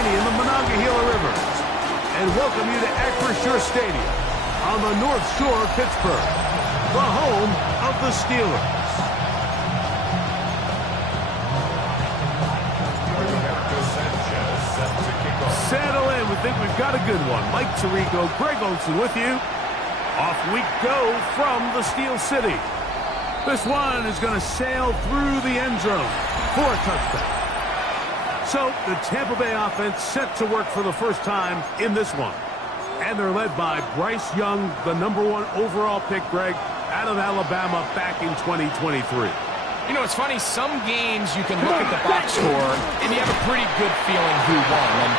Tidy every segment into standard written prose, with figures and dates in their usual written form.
Danny in the Monongahela River, and welcome you to Acrisure Stadium on the North Shore of Pittsburgh, the home of the Steelers. Settle in. We think we've got a good one. Mike Tirico, Greg Olson with you. Off we go from the Steel City. This one is going to sail through the end zone for a touchdown. So the Tampa Bay offense set to work for the first time in this one. And they're led by Bryce Young, the #1 overall pick, Greg, out of Alabama back in 2023. You know, it's funny, some games you can look at the box score and you have a pretty good feeling who won. And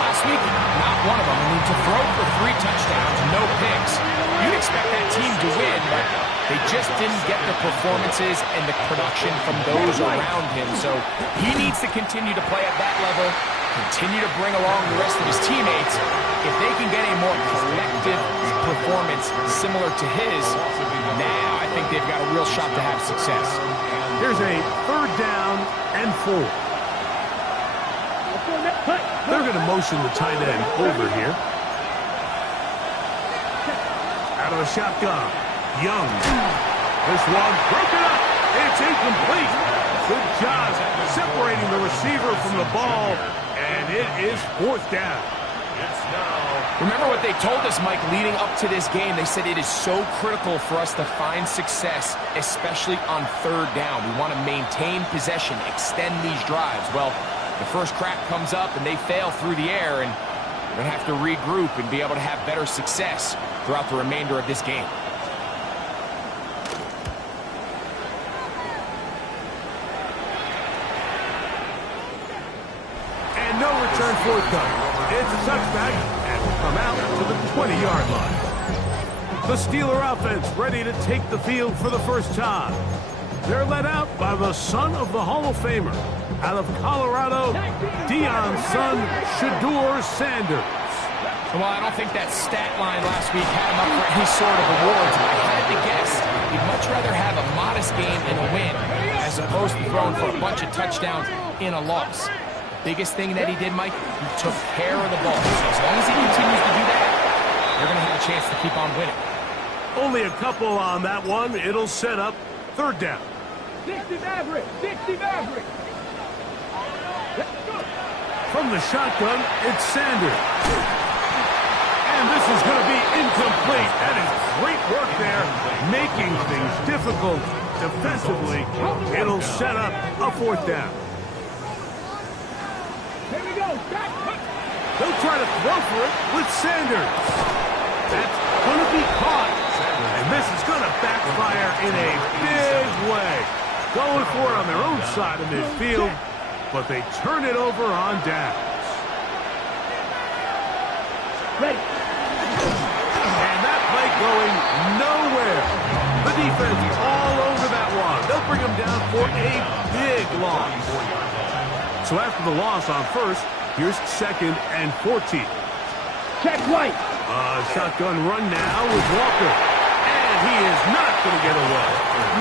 last week, not one of them. I mean, to throw for 3 touchdowns, no picks, you'd expect that team to win, but they just didn't get the performances and the production from those around him. So he needs to continue to play at that level, continue to bring along the rest of his teammates. If they can get a more collective performance similar to his, now I think they've got a real shot to have success. Here's a 3rd down and 4. They're going to motion the tight end over here. Out of a shotgun. Young. This one broken up. It's incomplete. Good job separating the receiver from the ball, and it is 4th down. Remember what they told us, Mike, leading up to this game. They said it is so critical for us to find success, especially on 3rd down. We want to maintain possession, extend these drives. Well, the first crack comes up and they fail through the air, and we're going to have to regroup and be able to have better success throughout the remainder of this game. And no return forthcoming. It's a touchback, and will come out to the 20-yard line. The Steeler offense ready to take the field for the first time. They're led out by the son of the Hall of Famer. Out of Colorado, Deion's son, Shedeur Sanders. Well, I don't think that stat line last week had him up for any sort of awards. If I had to guess, he'd much rather have a modest game in a win as opposed to throwing for a bunch of touchdowns in a loss. Biggest thing that he did, Mike, he took care of the ball. So as long as he continues to do that, they're going to have a chance to keep on winning. Only a couple on that one. It'll set up 3rd down. 60 Maverick! 60 Maverick! From the shotgun, it's Sanders. And this is going to be incomplete. That is great work there, making things difficult defensively. It'll set up a 4th down. Here we go! They'll try to throw for it with Sanders. That's going to be caught. And this is going to backfire in a big way. Going for it on their own side of midfield, but they turn it over on downs. Ready. And that play going nowhere. The defense all over that one. They'll bring them down for a big loss. So after the loss on 1st, here's 2nd and 14. Check right. Shotgun run now with Walker. And he is not going to get away.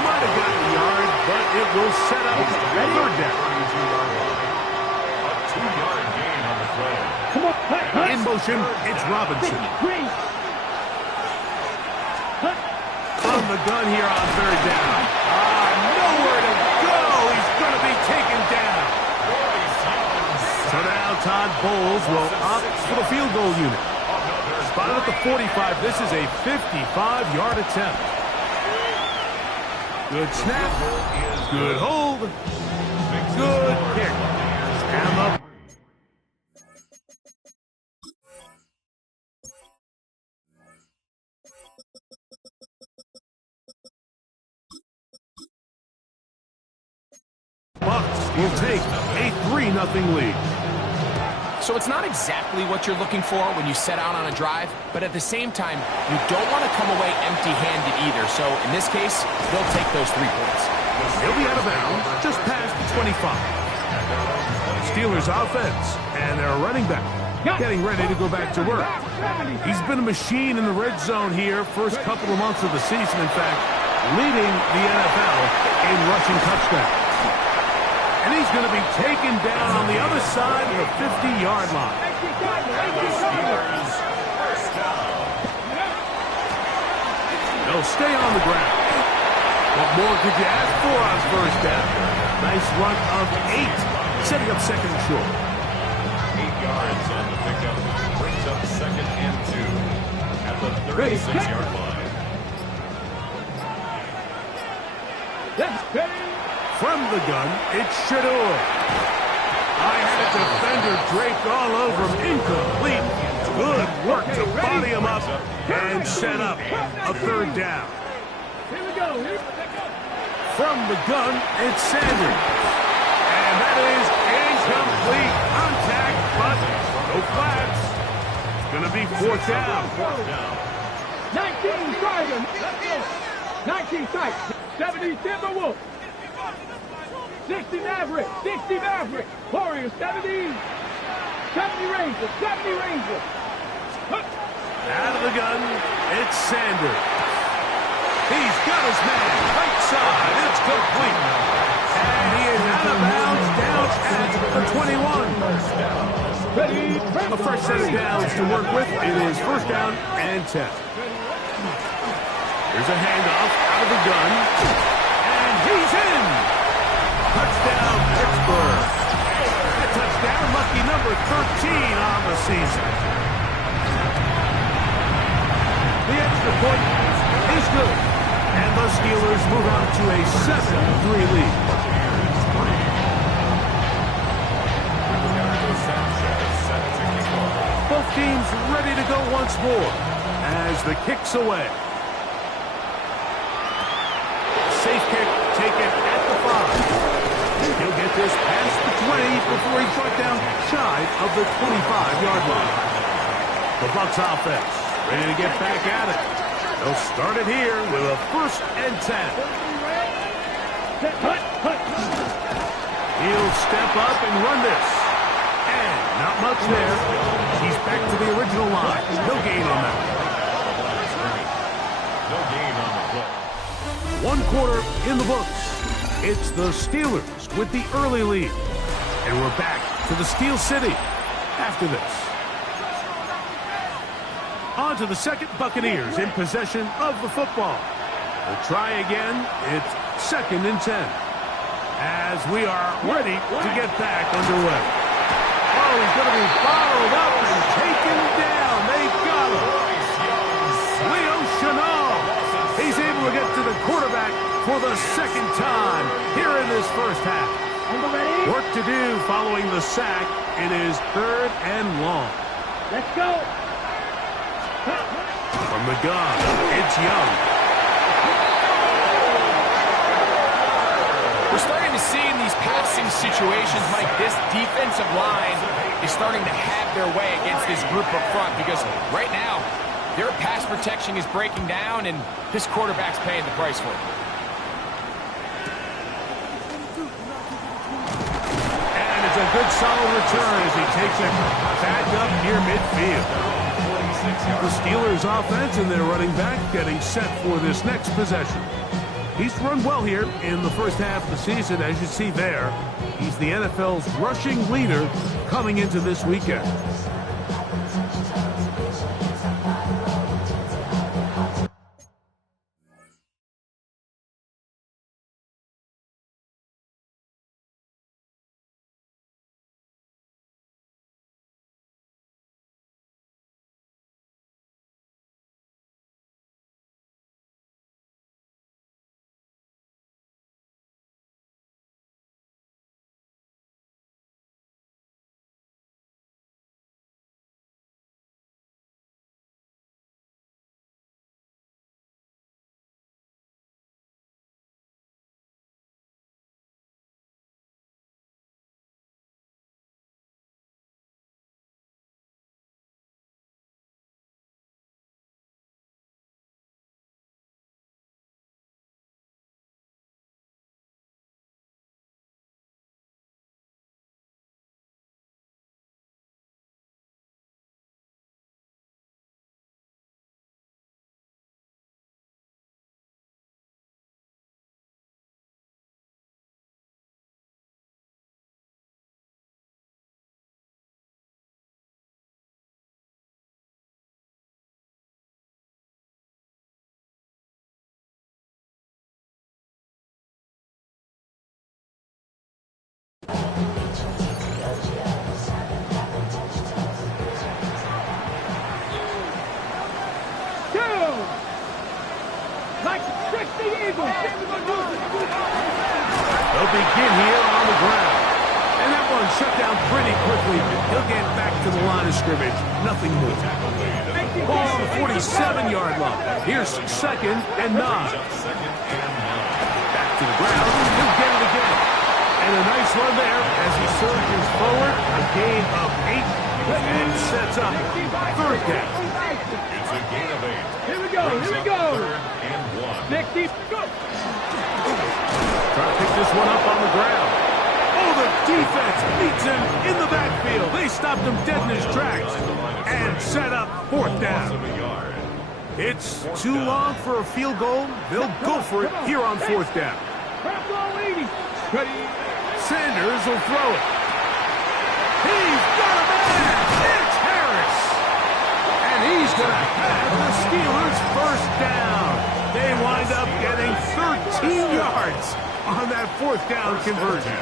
Might have gotten a yard, but it will set up 3rd down. A 2-yard gain on the play. Come on. In motion, it's Robinson. On the gun here on 3rd down. Nowhere to go. He's going to be taken down. So now Todd Bowles will opt for the field goal unit. Spotted at the 45. This is a 55-yard attempt. Good snap. Good hold. Good kick. And the Bucks will take a 3-0 lead. So it's not exactly what you're looking for when you set out on a drive, but at the same time, you don't want to come away empty-handed either. So in this case, they'll take those 3 points. He'll be out of bounds just past the 25. Steelers offense, and their running back getting ready to go back to work. He's been a machine in the red zone here first couple of months of the season. In fact, leading the NFL in rushing touchdowns. And he's going to be taken down on the other side of the 50-yard line. They'll stay on the ground. What more could you ask for on first down? Nice run of 8, setting up second and short. 8 yards on the pickup. Brings up second and 2 at the 36-yard line. From the gun, it's Shador. I had a defender draped all over him. Incomplete. Good work to body him up and set up a third down. Here we go. From the gun, it's Sanders. And that is incomplete. Contact, but no flags. It's going to be fourth down. 19 Tiger. 19 Tiger. 70 Timberwolves. 60 Maverick. 60 Maverick. Warriors. 70. 70 Rangers. 70 Rangers. Out of the gun, it's Sanders. He's got his man. Right side. It's complete. And he is out of bounds down at the 21. A fresh set of downs to work with. It is first down and 10. Here's a handoff out of the gun. And he's in. Touchdown, Pittsburgh. A touchdown, lucky number 13 on the season. The extra point is good. And the Steelers move on to a 7-3 lead. Both teams ready to go once more as the kick's away. Safe kick taken at the 5. He'll get this past the 20 before he's brought down shy of the 25-yard line. The Bucs offense ready to get back at it. They'll start it here with a first and 10. He'll step up and run this. And not much there. He's back to the original line. No gain on that. No gain on the play. 1 quarter in the books. It's the Steelers with the early lead. And we're back to the Steel City after this. On to the second, Buccaneers in possession of the football. We'll try again. It's second and 10. As we are ready to get back underway. Oh, he's going to be followed up and taken down. They got him. Leo Chenal. He's able to get to the quarterback for the second time here in this first half. Work to do following the sack. It is third and long. Let's go. From the gun, it's Young. We're starting to see in these passing situations, Mike, this defensive line is starting to have their way against this group up front because right now, their pass protection is breaking down, and this quarterback's paying the price for it. And it's a good solid return as he takes it back up near midfield. The Steelers offense and their running back getting set for this next possession. He's run well here in the first half of the season. As you see there, he's the NFL's rushing leader coming into this weekend. They'll begin here on the ground. And that one shut down pretty quickly. He'll get back to the line of scrimmage. Nothing more. Ball on the 47-yard line. Here's 2nd and 9. Back to the ground. He'll get it again. And a nice run there as he surges forward. A gain of 8 and sets up 3rd down. It's a gain of 8. Here we go, here we go. 3rd and 1. Next deep, go. Trying to pick this one up on the ground. Oh, the defense meets him in the backfield. They stopped him dead in his tracks and set up 4th down. It's too long for a field goal. They'll go for it here on 4th down. Sanders will throw it. He's got a man. It's Harris. And he's going to have the Steelers' 1st down. They wind up getting 13 yards on that 4th down conversion.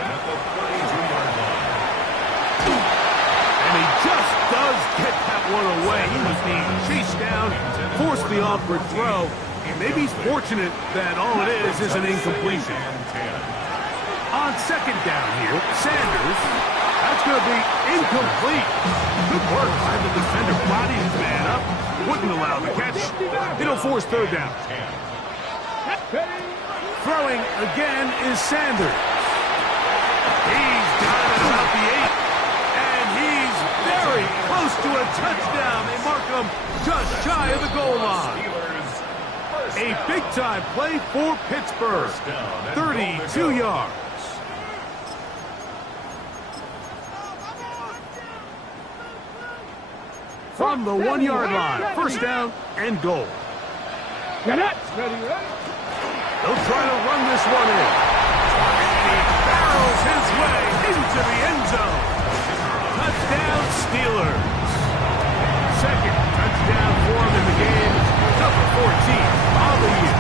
And he just does get that one away. He was being chased down, forced the awkward throw. Maybe he's fortunate that all it is an incompletion. On 2nd down here, Sanders. That's going to be incomplete. Good work by the defender. Bodied his man up. Wouldn't allow the catch. It'll force 3rd down. Throwing again is Sanders. He's got it about the 8. And he's very close to a touchdown. They mark him just shy of the goal line. A big-time play for Pittsburgh. 32 yards. From the 1-yard line, 1st down and goal. Ready? They'll try to run this one in. And he barrels his way into the end zone. Touchdown, Steelers. 2nd touchdown for him in the game. Number 14 on the year.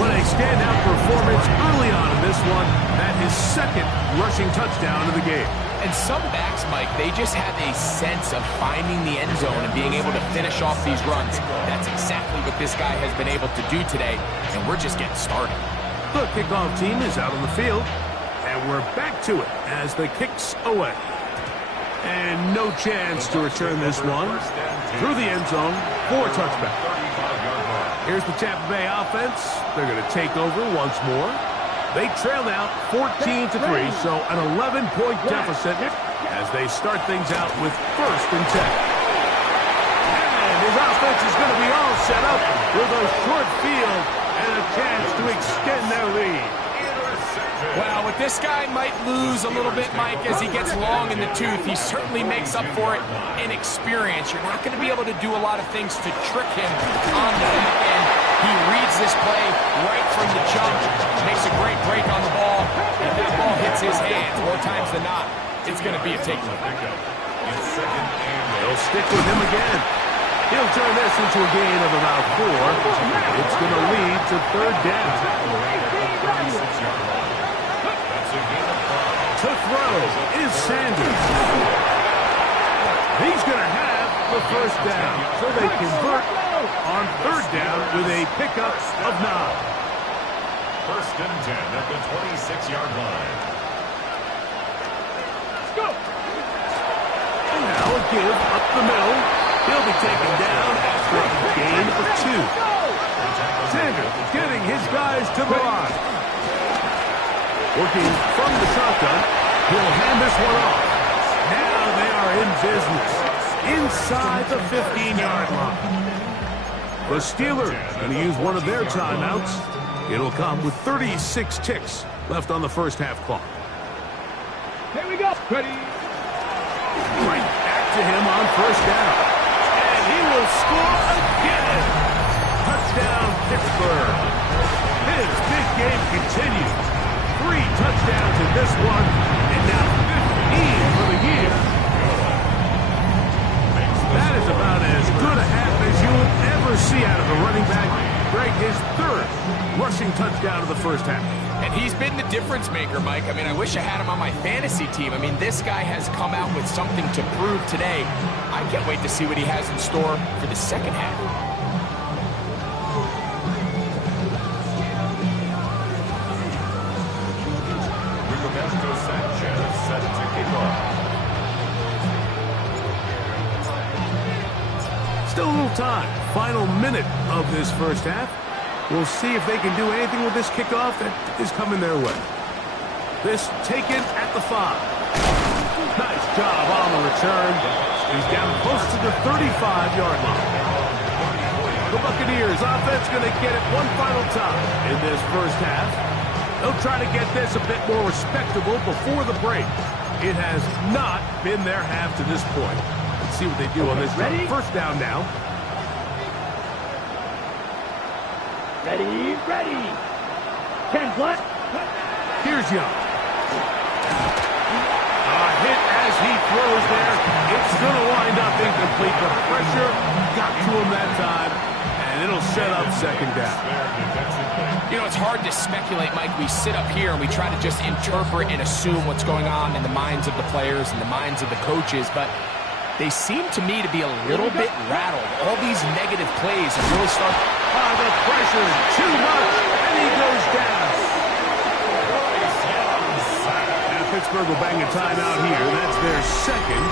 What a standout performance early on in this one. That his 2nd rushing touchdown of the game. And some backs, Mike, they just have a sense of finding the end zone and being able to finish off these runs. That's exactly what this guy has been able to do today, and we're just getting started. The kickoff team is out on the field, and we're back to it as the kick's away. And no chance to return this one through the end zone for a touchback. Here's the Tampa Bay offense. They're going to take over once more. They trail now 14-3, so an 11-point deficit as they start things out with 1st and 10. And his offense is going to be all set up with a short field and a chance to extend their lead. Well, with this guy might lose a little bit, Mike, as he gets long in the tooth. He certainly makes up for it in experience. You're not going to be able to do a lot of things to trick him on the back end. He reads this play right from the jump, makes a great break on the ball, and if that ball hits his hands more times than not, it's going to be a takeaway. They'll stick with him again. He'll turn this into a gain of about 4. It's going to lead to 3rd down. To throw is Sanders. He's going to have the 1st down, so they convert on 3rd down with a pickup of 9. 1st and 10 at the 26-yard line. Let's go. And now a give up the middle. He'll be taken down after a gain of 2. Sanders getting his guys to the line. Working from the shotgun, he'll hand this one off. Now they are in business inside the 15-yard line. The Steelers going to use one of their timeouts. It'll come with 36 ticks left on the 1st half clock. Here we go. Ready. Right back to him on 1st down. And he will score again. Touchdown, Pittsburgh. His big game continues. 3 touchdowns in this one, and now 15 for the year. That is about as good a half as you will ever see out of a running back. Greg, his 3rd rushing touchdown of the 1st half. And he's been the difference maker, Mike. I mean, I wish I had him on my fantasy team. I mean, this guy has come out with something to prove today. I can't wait to see what he has in store for the 2nd half. time. Final minute of this first half. We'll see if they can do anything with this kickoff that is coming their way. This taken at the 5. Nice job on the return. He's down close to the 35-yard line. The Buccaneers offense going to get it one final time in this first half. They'll try to get this a bit more respectable before the break. It has not been their half to this point. Let's see what they do on this drive. First down now. Ready, ready. 10 plus. Here's Young. Hit as he throws there. It's going to wind up incomplete. The pressure got to him that time, and it'll set up second down. You know, it's hard to speculate, Mike. We sit up here and we try to just interpret and assume what's going on in the minds of the players and the minds of the coaches, but they seem to me to be a little bit rattled. All these negative plays have really started. The pressure too much, and he goes down. Pittsburgh will bang a timeout here. That's their second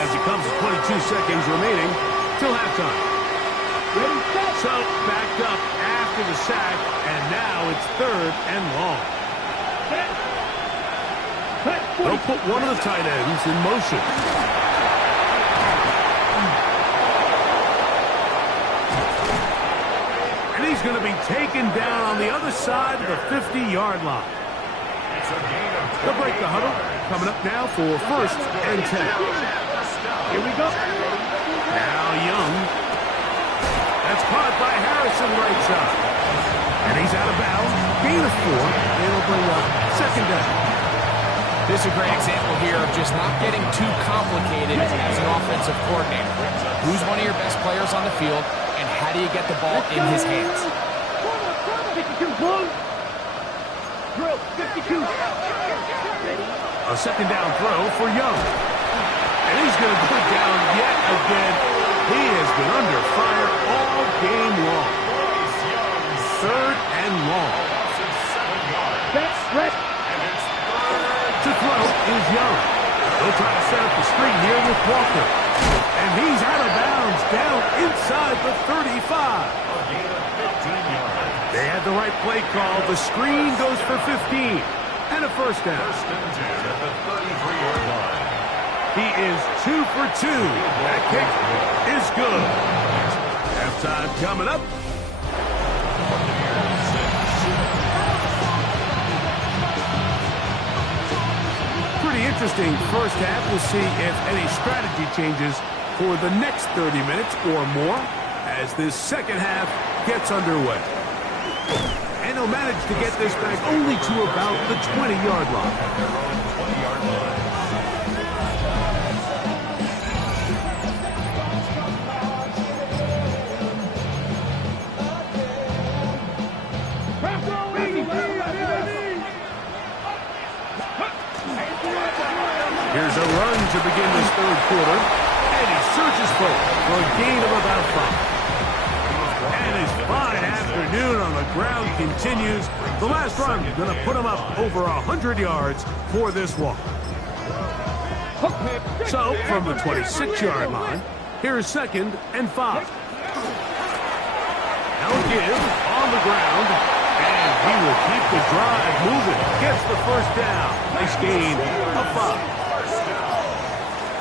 as it comes to 22 seconds remaining till halftime. So backed up after the sack, and now it's 3rd and long. They'll put one of the tight ends in motion. And he's going to be taken down on the other side of the 50-yard line. They'll break the huddle. Coming up now for 1st and 10. Here we go. Now Young. That's caught by Harrison right side. And he's out of bounds. Gain of 4. It'll bring up 2nd down. This is a great example here of just not getting too complicated as an offensive coordinator. Who's one of your best players on the field, and how do you get the ball in his hands? 52 close. Drill 52. A 2nd down throw for Young. And he's going to go down yet again. He has been under fire all game long. 3rd and long. To throw is Young. They'll try to set up the screen here with Walker. And he's out of bounds down inside the 35. They had the right play call. The screen goes for 15. And a 1st down. He is 2 for 2. That kick is good. Halftime coming up. Pretty interesting first half. We'll see if any strategy changes for the next 30 minutes or more as this second half gets underway. And he'll manage to get this back only to about the 20-yard line. Here's a run to begin this 3rd quarter. And he surges forward for a gain of about 5. And his fine afternoon on the ground continues. The last run going to put him up over 100 yards for this one. So, from the 26-yard line, here's 2nd and 5. Now a give on the ground. And he will keep the drive moving. Gets the 1st down. Nice gain of 5.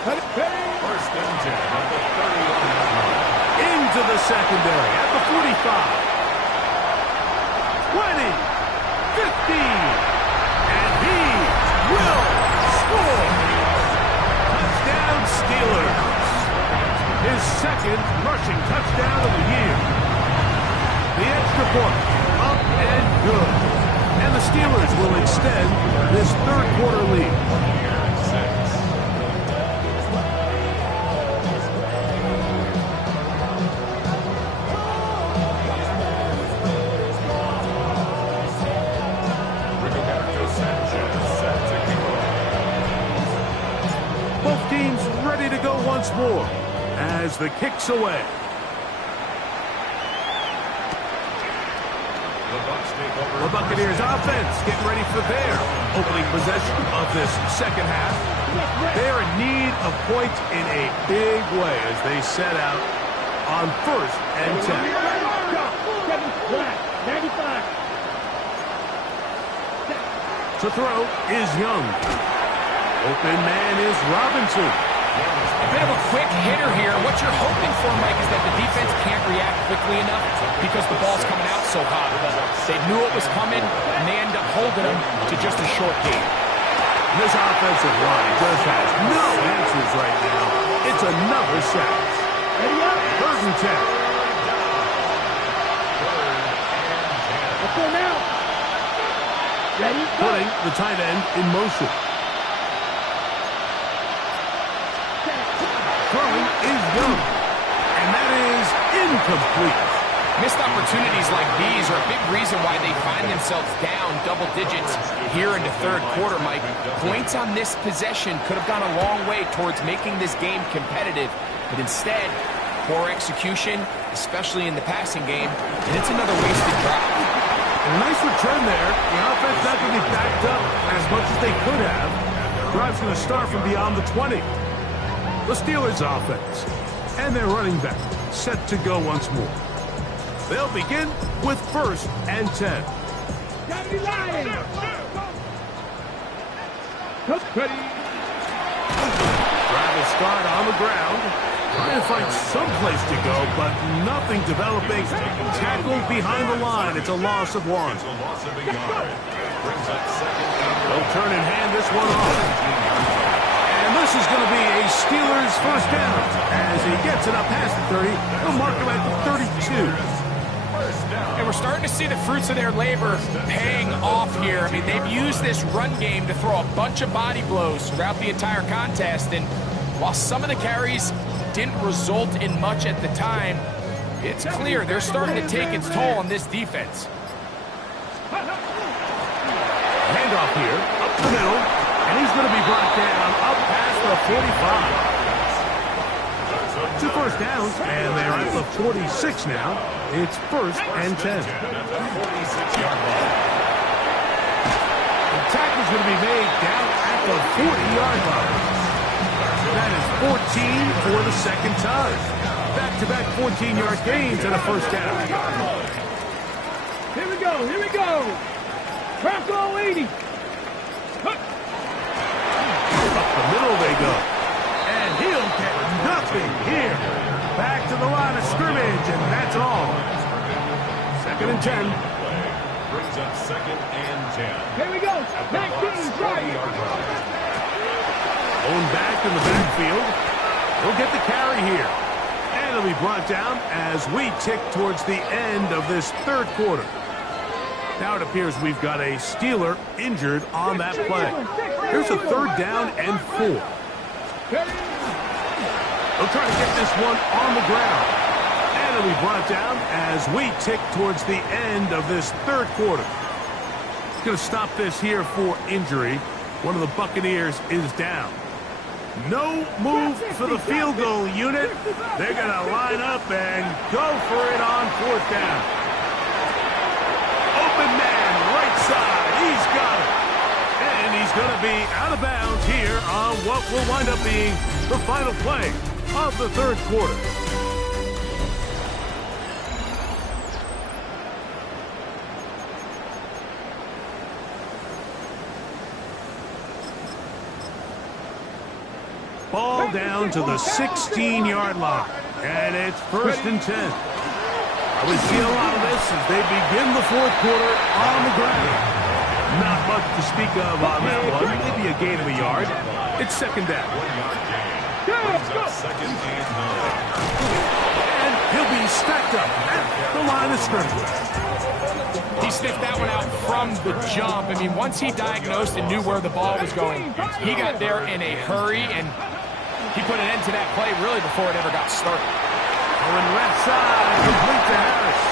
1st and 10 at the 30-yard line. Into the secondary at the 45. 20. 15. And he will score. Touchdown Steelers. His 2nd rushing touchdown of the year. The extra point up and good. And the Steelers will extend this 3rd quarter lead. Both teams ready to go once more as the kick's away. The Buccaneers offense getting ready for their opening possession of this second half. They're in need of points in a big way as they set out on 1st and 10. 95. To throw is Young. Open man is Robinson. A bit of a quick hitter here. What you're hoping for, Mike, is that the defense can't react quickly enough because the ball's coming out so hot. But they knew it was coming, and they end up holding them to just a short game. This offensive line just has no answers right now. It's another sack. 3rd and 10. Let's go now. Ready? Putting the tight end in motion. Throwing is Young. And that is incomplete. Missed opportunities like these are a big reason why they find themselves down double digits here in the 3rd quarter, Mike. Points on this possession could have gone a long way towards making this game competitive, but instead, poor execution, especially in the passing game, and it's another wasted drive. And a nice return there. The offense not going to be backed up as much as they could have. Drive's going to start from beyond the 20. The Steelers offense and their running back set to go once more. They'll begin with 1st and 10. Gotta be lying. Ready? Drive will start on the ground. Trying to find some place to go, but nothing developing. Tackled behind the line. It's a loss of 1. It's a loss of a yard. Brings up 2nd and They'll turn and hand this one off. And this is going to be a Steelers 1st down. As he gets it up past the 30, they'll mark him at the 32. And we're starting to see the fruits of their labor paying off here. I mean, they've used this run game to throw a bunch of body blows throughout the entire contest. And while some of the carries didn't result in much at the time, it's clear they're starting to take its toll on this defense. Handoff here, up the middle, and he's going to be brought down up past the 45. 2 first downs, and they're at the 46 now. It's 1st and 10. The tackle's going to be made down at the 40-yard line. That is 14 for the 2nd time. Back-to-back 14-yard gains and a 1st down. Here we go. Here we go. Bronco 80. Up the middle they go. And he'll get nothing here. Back to the line of scrimmage, and that's all. 2nd and 10. brings up 2nd and 10. Here we go. 19, right. Going back in the backfield. He'll get the carry here. And it'll be brought down as we tick towards the end of this 3rd quarter. Now it appears we've got a Steeler injured on that play. Here's a 3rd down and 4. They'll try to get this one on the ground. And it'll be brought down as we tick towards the end of this 3rd quarter. Going to stop this here for injury. One of the Buccaneers is down. No move for the field goal unit. They're going to line up and go for it on 4th down. Open man, right side. He's got it. And he's going to be out of bounds here on what will wind up being the final play of the 3rd quarter. Ball down to the 16-yard line. And it's 1st and 10. We see a lot of this as they begin the 4th quarter on the ground. Not much to speak of on that one. Maybe a gain of a yard. It's 2nd down. 1 yard gain. Brings up 2nd and 9. And he'll be stacked up at the line of scrimmage. He sniffed that one out from the jump. I mean, once he diagnosed and knew where the ball was going, he got there in a hurry, and he put an end to that play really before it ever got started. Going left side, complete to Harris.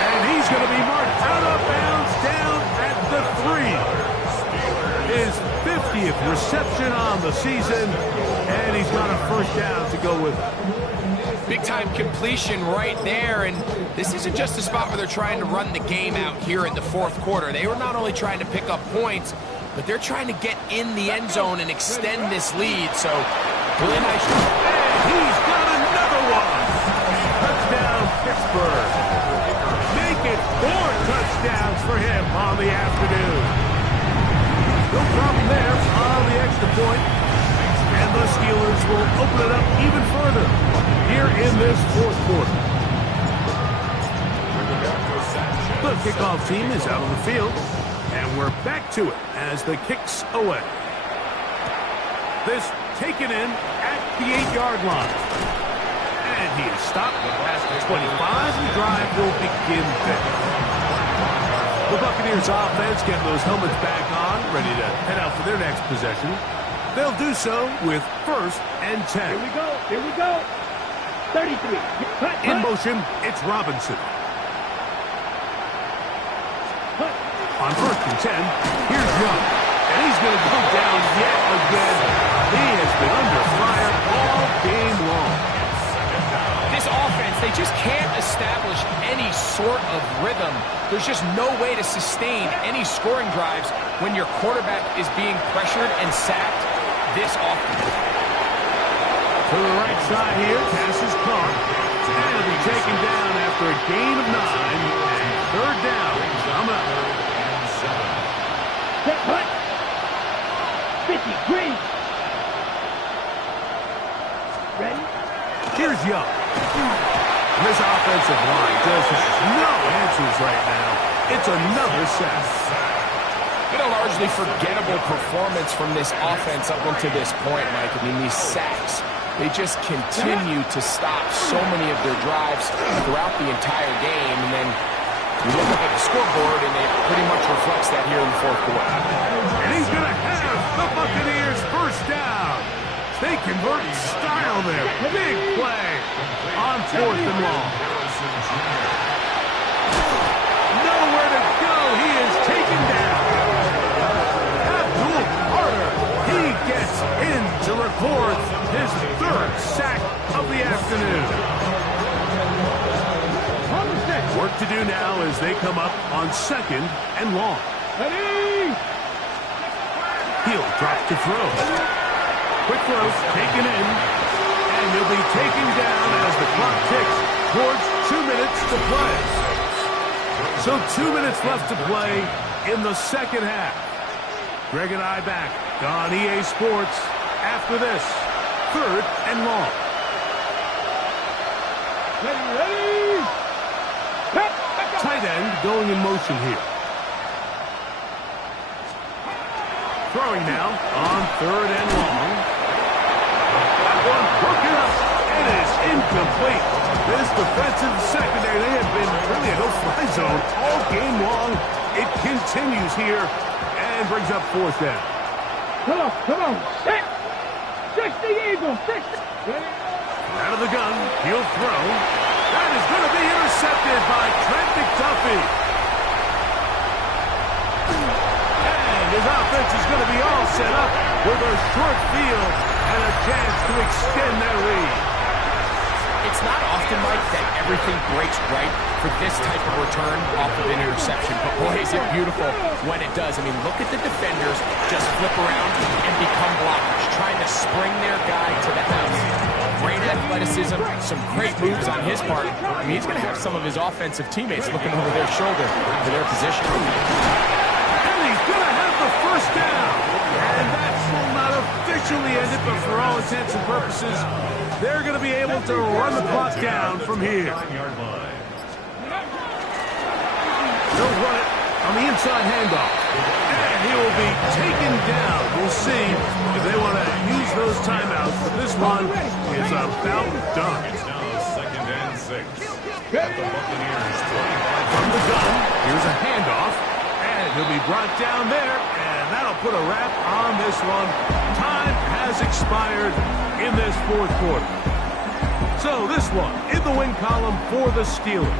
And he's going to be marked out of bounds down at the 3. His 50th reception on the season, and he's got a 1st down to go with it. Big-time completion right there, and this isn't just a spot where they're trying to run the game out here in the 4th quarter. They were not only trying to pick up points, but they're trying to get in the end zone and extend this lead, so really nice. And he's got another one. Pittsburgh. Make it 4 touchdowns for him on the afternoon. No problem there on the extra point. And the Steelers will open it up even further here in this fourth quarter. The kickoff team is out on the field, and we're back to it as the kick's away. This taken in at the 8-yard line. And he is stopped past the 25. The drive will begin there. The Buccaneers offense getting those helmets back on, ready to head out for their next possession. They'll do so with 1st and 10. Here we go. Here we go. 33. In motion, it's Robinson. On 1st and 10, here's Young. And he's going to go down yet again. He has been under fire all game long. This offense, they just can't establish any sort of rhythm. There's just no way to sustain any scoring drives when your quarterback is being pressured and sacked this often. To the right side here, pass is caught. And it'll be taken down after a gain of 9. And 3rd down. Coming up. Set hut. 50. Green. Ready? Here's Young. This offensive line just has no answers right now. It's another sack. Been a largely forgettable performance from this offense up until this point, Mike. I mean, these sacks, they just continue to stop so many of their drives throughout the entire game. And then you look up at the scoreboard, and it pretty much reflects that here in the fourth quarter. And he's going to have the Buccaneers first down. They convert in style there. Big play on 4th and long. Nowhere to go. He is taken down. Abdul Carter. He gets in to record his 3rd sack of the afternoon. Work to do now as they come up on 2nd and long. Ready? He'll drop to throw. Quick throw taken in. And he'll be taken down as the clock ticks towards 2 minutes to play. So 2 minutes left to play in the second half. Greg and I back on EA Sports after this. 3rd and long. Ready? Tight end going in motion here. Throwing now on 3rd and long. That one broken up. It is incomplete. This defensive secondary, they have been really a no-fly zone all game long. It continues here and brings up 4th down. Come on. 60 Eagles. 60. Ready? Out of the gun, he'll throw. That is going to be intercepted by Trent McDuffie. And his offense is going to be all set up with a short field and a chance to extend their lead. It's not often, Mike, that everything breaks right for this type of return off of an interception. But boy, is it beautiful when it does. I mean, look at the defenders just flip around and become blockers, trying to spring their guy to the house. Great athleticism, some great moves on his part. I mean, he's going to have some of his offensive teammates looking over their shoulder for their position. And he's going to have the 1st down. And that will not officially end it, but for all intents and purposes, they're going to be able to run the clock down from here. They'll run it on the inside handoff. And he will be taken down. We'll see if they want to use those timeouts, but this one is about done. It's now 2nd and 6. At the Buccaneers 25. From the gun, here's a handoff. And he'll be brought down there, and that'll put a wrap on this one. Time has expired in this fourth quarter. So this one in the win column for the Steelers.